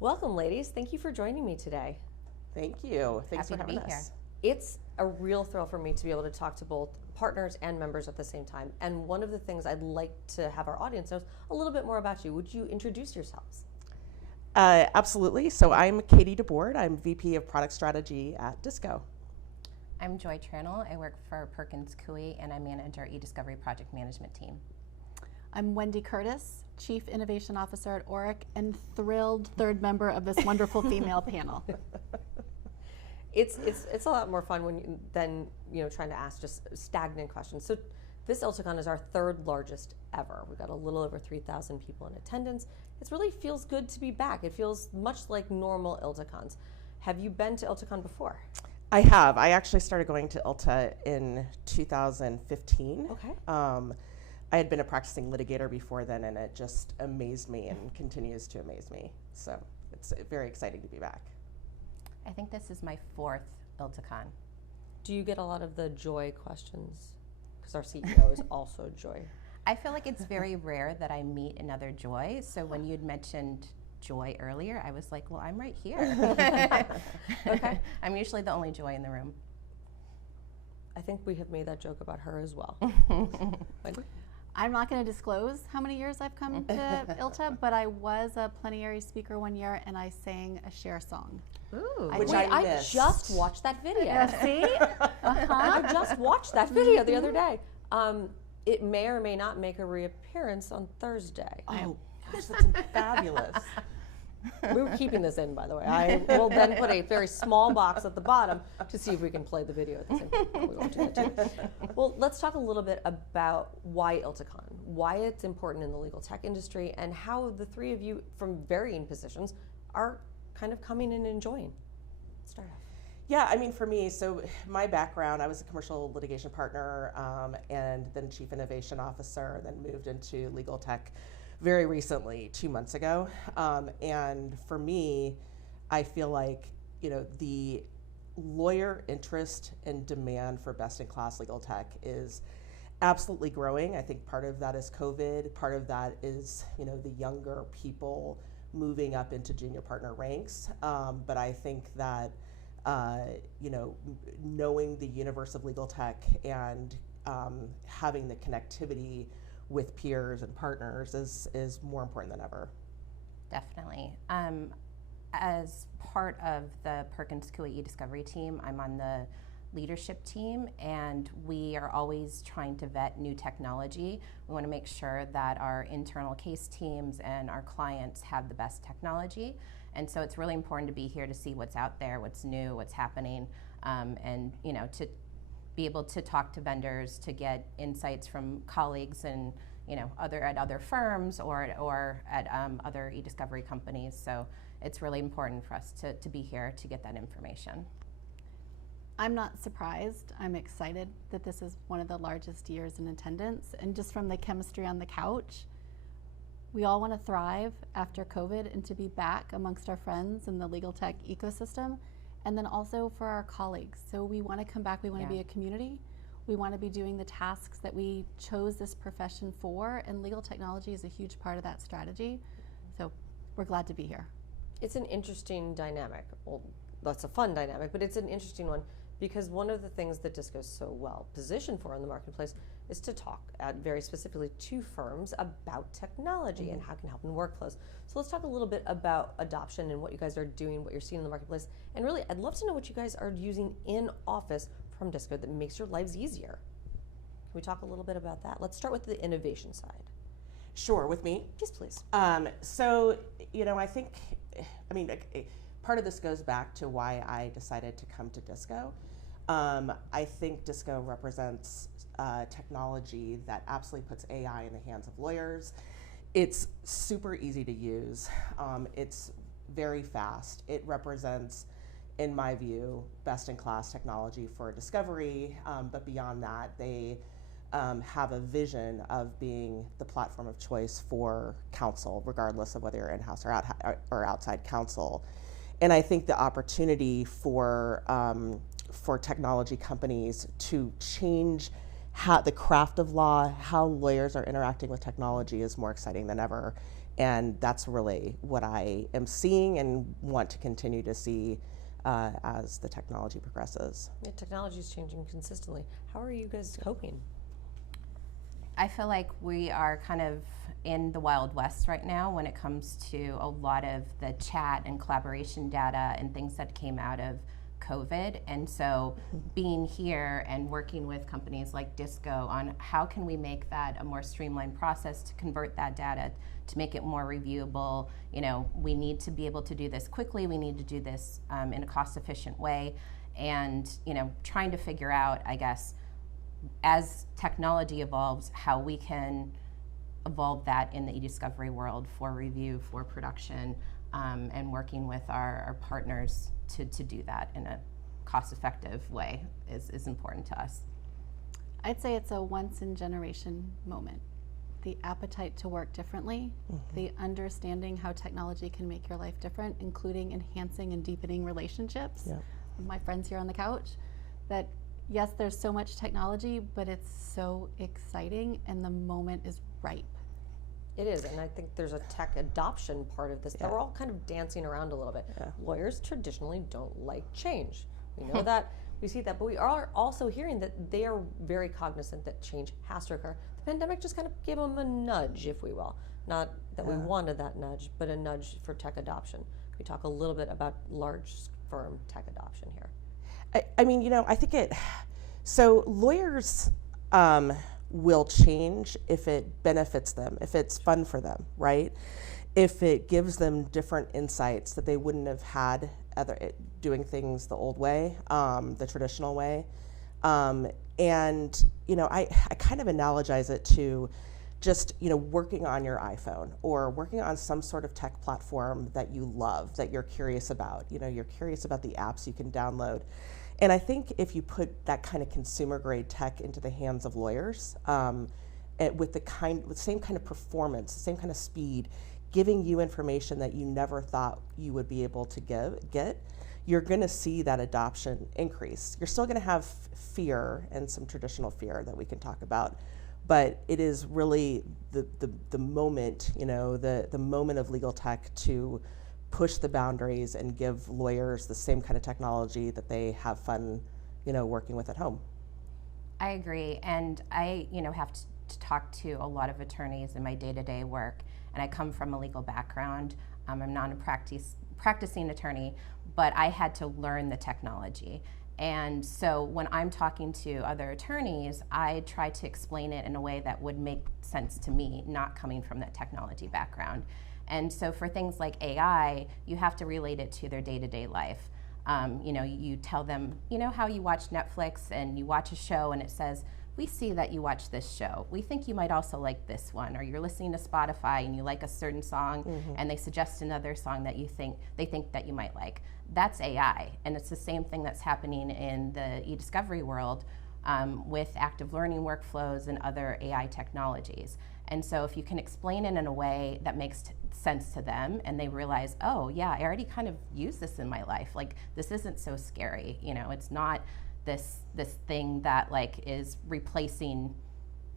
Welcome, ladies. Thank you for joining me today. Thank you. Thanks for having us. It's a real thrill for me to be able to talk to both partners and members at the same time. And one of the things I'd like to have our audience know a little bit more about you. Would you introduce yourselves? Absolutely. So I'm Katie DeBoard. I'm VP of Product Strategy at Disco. I'm Joy Trannell. I work for Perkins Coie and I manage our eDiscovery project management team. I'm Wendy Curtis, Chief Innovation Officer at Oric, and thrilled third member of this wonderful female panel. It's a lot more fun than trying to ask just stagnant questions. So this Iltacon is our third largest ever. We've got a little over 3,000 people in attendance. It really feels good to be back. It feels much like normal Iltacons. Have you been to Iltacon before? I have. I actually started going to ILTA in 2015. Okay. I had been a practicing litigator before then, and it just amazed me and continues to amaze me. So it's very exciting to be back. I think this is my fourth Iltacon. Do you get a lot of the Joy questions? Because our CEO is also Joy. I feel like it's very rare that I meet another Joy. So when you'd mentioned Joy earlier, I was like, well, I'm right here. Okay. I'm usually the only Joy in the room. I think we have made that joke about her as well. I'm not going to disclose how many years I've come to ILTA, but I was a plenary speaker one year and I sang a Cher song. Ooh. I just watched that video. See? I just watched that video the other day. It may or may not make a reappearance on Thursday. Oh, gosh, that's fabulous. We were keeping this in, by the way. I will then put a very small box at the bottom to see if we can play the video at the same time. No, we won't do that too. Well, let's talk a little bit about why Iltacon, why it's important in the legal tech industry, and how the three of you from varying positions are kind of coming in and enjoying. Let's start off. Yeah, I mean, for me, so my background, I was a commercial litigation partner and then chief innovation officer, and then moved into legal tech very recently, 2 months ago. And for me, I feel like, the lawyer interest and demand for best-in-class legal tech is absolutely growing. I think part of that is COVID. Part of that is, the younger people moving up into junior partner ranks. But I think that, knowing the universe of legal tech and having the connectivity with peers and partners is more important than ever. Definitely. As part of the Perkins Coie eDiscovery team, I'm on the leadership team, and we are always trying to vet new technology. We want to make sure that our internal case teams and our clients have the best technology. And so it's really important to be here to see what's out there, what's new, what's happening, and to be able to talk to vendors, to get insights from colleagues and other firms or at other eDiscovery companies. So it's really important for us to be here to get that information. I'm not surprised. I'm excited that this is one of the largest years in attendance. And just from the chemistry on the couch, we all want to thrive after COVID and to be back amongst our friends in the legal tech ecosystem. And then also for our colleagues. So we want to come back, we want to be a community. We want to be doing the tasks that we chose this profession for, and legal technology is a huge part of that strategy. So we're glad to be here. It's an interesting dynamic. Well, that's a fun dynamic, but it's an interesting one because one of the things that Disco is so well positioned for in the marketplace is to talk very specifically to firms about technology and how it can help in workflows. So let's talk a little bit about adoption and what you guys are doing, what you're seeing in the marketplace. And really, I'd love to know what you guys are using in office from Disco that makes your lives easier. Can we talk a little bit about that? Let's start with the innovation side. Sure, with me? Yes, please. So, I think, part of this goes back to why I decided to come to Disco. I think Disco represents technology that absolutely puts AI in the hands of lawyers. It's super easy to use. It's very fast. It represents, in my view, best-in-class technology for discovery, but beyond that, they have a vision of being the platform of choice for counsel, regardless of whether you're in-house or outside counsel. And I think the opportunity for technology companies to change how the craft of law, how lawyers are interacting with technology is more exciting than ever. And that's really what I am seeing and want to continue to see as the technology progresses. Yeah, technology is changing consistently. How are you guys coping? I feel like we are kind of in the Wild West right now when it comes to a lot of the chat and collaboration data and things that came out of COVID. And so being here and working with companies like Disco on how can we make that a more streamlined process to convert that data, to make it more reviewable. You know, we need to be able to do this quickly. We need to do this in a cost-efficient way. And, you know, trying to figure out, I guess, as technology evolves, how we can evolve that in the e-discovery world for review, for production, and working with our partners to do that in a cost-effective way is important to us. I'd say it's a once-in-generation moment. The appetite to work differently, the understanding how technology can make your life different, including enhancing and deepening relationships. Yeah. My friends here on the couch, that yes, there's so much technology, but it's so exciting and the moment is ripe. It is, and I think there's a tech adoption part of this that we're all kind of dancing around a little bit. Yeah. Lawyers traditionally don't like change. We know that, we see that, but we are also hearing that they are very cognizant that change has to occur. The pandemic just kind of gave them a nudge, if we will. Not that we wanted that nudge, but a nudge for tech adoption. Can we talk a little bit about large firm tech adoption here? I mean, you know, I think so lawyers will change if it benefits them, if it's fun for them, right? If it gives them different insights that they wouldn't have had doing things the old way, the traditional way. And, you know, I kind of analogize it to just, you know, working on your iPhone or working on some sort of tech platform that you love, that you're curious about. You know, you're curious about the apps you can download. And I think if you put that kind of consumer grade tech into the hands of lawyers, with the same kind of performance, the same kind of speed, giving you information that you never thought you would be able to get, you're going to see that adoption increase. You're still going to have fear and some traditional fear that we can talk about, but it is really the moment, you know, the moment of legal tech to push the boundaries and give lawyers the same kind of technology that they have fun, you know, working with at home. I agree, and I, you know, have to talk to a lot of attorneys in my day-to-day work, and I come from a legal background. I'm not a practicing attorney, but I had to learn the technology. And so when I'm talking to other attorneys, I try to explain it in a way that would make sense to me, not coming from that technology background. And so for things like AI, you have to relate it to their day-to-day life. You know, you tell them, you know how you watch Netflix and you watch a show and it says, we see that you watch this show. We think you might also like this one. Or you're listening to Spotify and you like a certain song and they suggest another song that they think that you might like. That's AI. And it's the same thing that's happening in the e-discovery world with active learning workflows and other AI technologies. And so if you can explain it in a way that makes sense to them and they realize, oh yeah, I already kind of use this in my life. Like, this isn't so scary. You know, it's not this thing that like is replacing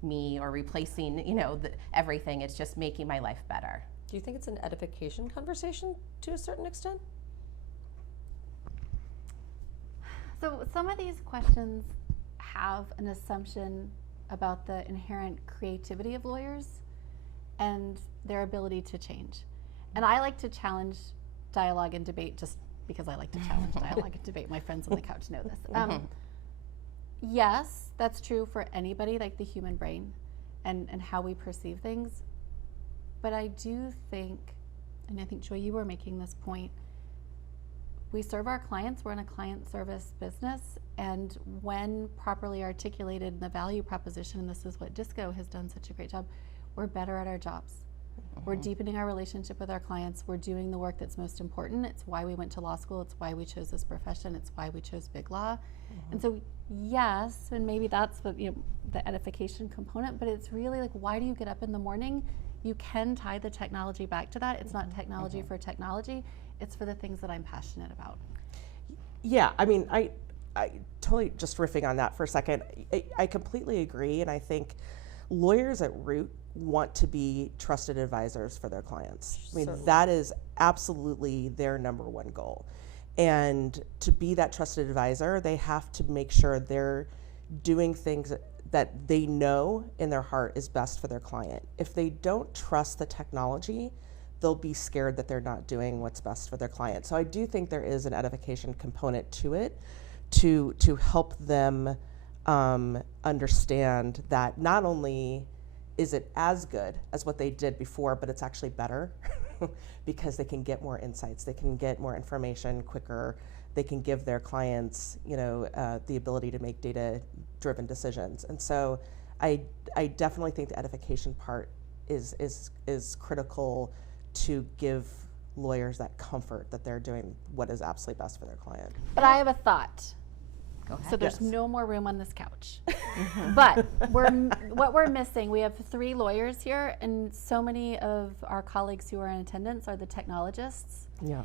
me or replacing, you know, everything. It's just making my life better. Do you think it's an edification conversation to a certain extent? So some of these questions have an assumption about the inherent creativity of lawyers and their ability to change. And I like to challenge dialogue and debate just because I like to challenge dialogue and debate. My friends on the couch know this. Yes, that's true for anybody, like the human brain and how we perceive things. But I do think, and I think, Joy, you were making this point, we serve our clients, we're in a client service business, and when properly articulated in the value proposition, and this is what Disco has done such a great job, we're better at our jobs. We're deepening our relationship with our clients. We're doing the work that's most important. It's why we went to law school. It's why we chose this profession. It's why we chose big law. And so, yes, and maybe that's what, you know, the edification component, but it's really like, why do you get up in the morning? You can tie the technology back to that. It's not technology for technology. It's for the things that I'm passionate about. Yeah, I mean, I totally, just riffing on that for a second, I completely agree, and I think lawyers at root want to be trusted advisors for their clients. I mean, Certainly. that is absolutely their number one goal. And to be that trusted advisor, they have to make sure they're doing things that they know in their heart is best for their client. If they don't trust the technology, they'll be scared that they're not doing what's best for their client. So I do think there is an edification component to it, to help them understand that not only is it as good as what they did before, but it's actually better because they can get more insights, they can get more information quicker, they can give their clients, the ability to make data-driven decisions. And so I definitely think the edification part is critical to give lawyers that comfort that they're doing what is absolutely best for their client. But I have a thought. Go ahead. So there's Yes. no more room on this couch. But what we're missing, we have 3 lawyers here, and so many of our colleagues who are in attendance are the technologists. Yeah.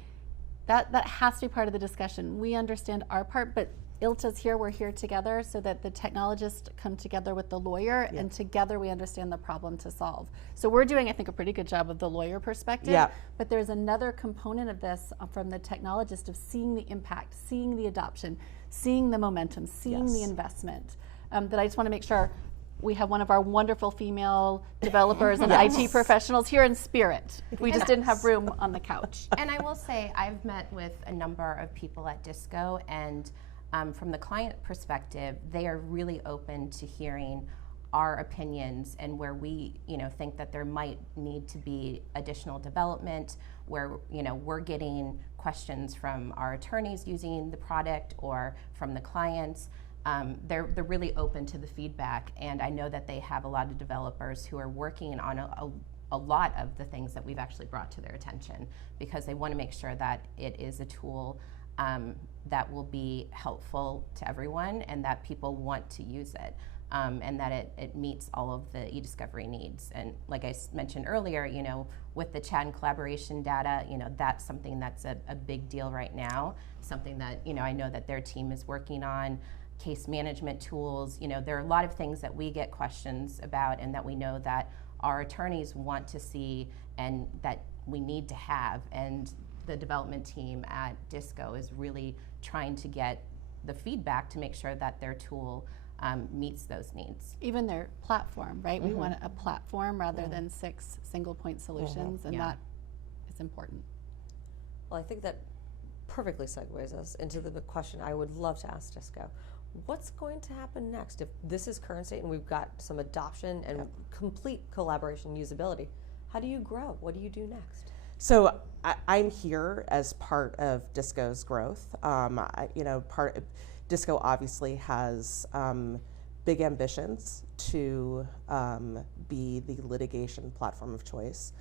That has to be part of the discussion. We understand our part, but ILTA's here, we're here together so that the technologists come together with the lawyer, Yeah. and together we understand the problem to solve. So we're doing, I think, a pretty good job of the lawyer perspective. Yeah. But there's another component of this from the technologist of seeing the impact, seeing the adoption, seeing the momentum, seeing the Yes. investment. That I just want to make sure we have one of our wonderful female developers and Yes. IT professionals here in spirit. We just didn't have room on the couch. And I will say, I've met with a number of people at Disco, and from the client perspective, they are really open to hearing our opinions and where we, think that there might need to be additional development, where, we're getting questions from our attorneys using the product or from the clients. They're really open to the feedback, and I know that they have a lot of developers who are working on a lot of the things that we've actually brought to their attention, because they want to make sure that it is a tool that will be helpful to everyone and that people want to use it, and that it meets all of the e-discovery needs. And like I mentioned earlier, with the chat and collaboration data, that's something that's a big deal right now, something that, I know that their team is working on. Case management tools, there are a lot of things that we get questions about and that we know that our attorneys want to see and that we need to have, and the development team at Disco is really trying to get the feedback to make sure that their tool meets those needs. Even their platform, right? We want a platform rather than 6 single point solutions, and Yeah. that is important. Well, I think that perfectly segues us into the question I would love to ask Disco. What's going to happen next? If this is current state and we've got some adoption and complete collaboration usability, how do you grow? What do you do next? So I'm here as part of Disco's growth. Disco obviously has big ambitions to be the litigation platform of choice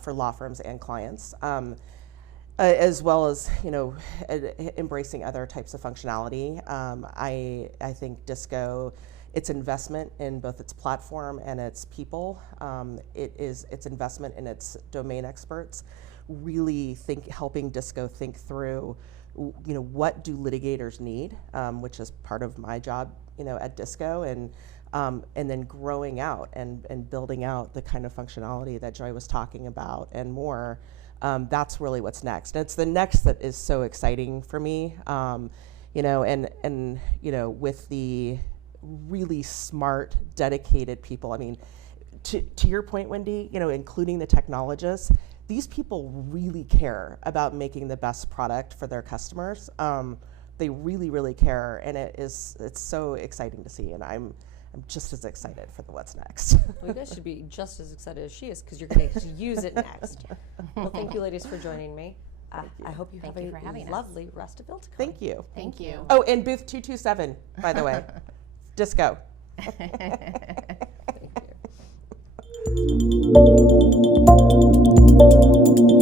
for law firms and clients, as well as embracing other types of functionality. I think Disco, its investment in both its platform and its people, its investment in its domain experts, really helping Disco think through, what do litigators need, which is part of my job, at Disco, and then growing out and building out the kind of functionality that Joy was talking about and more. That's really what's next. And it's the next that is so exciting for me, with the really smart, dedicated people. I mean, to your point, Wendy, including the technologists, these people really care about making the best product for their customers. They really, really care, and it's so exciting to see, and I'm just as excited for what's next. Well, you guys should be just as excited as she is because you're going to use it next. Well, thank you, ladies, for joining me. I hope you Thank have you a for having us. lovely rest of Iltacon. Thank you. Thank you. Oh, and booth 227, by the way. Disco. Thank you.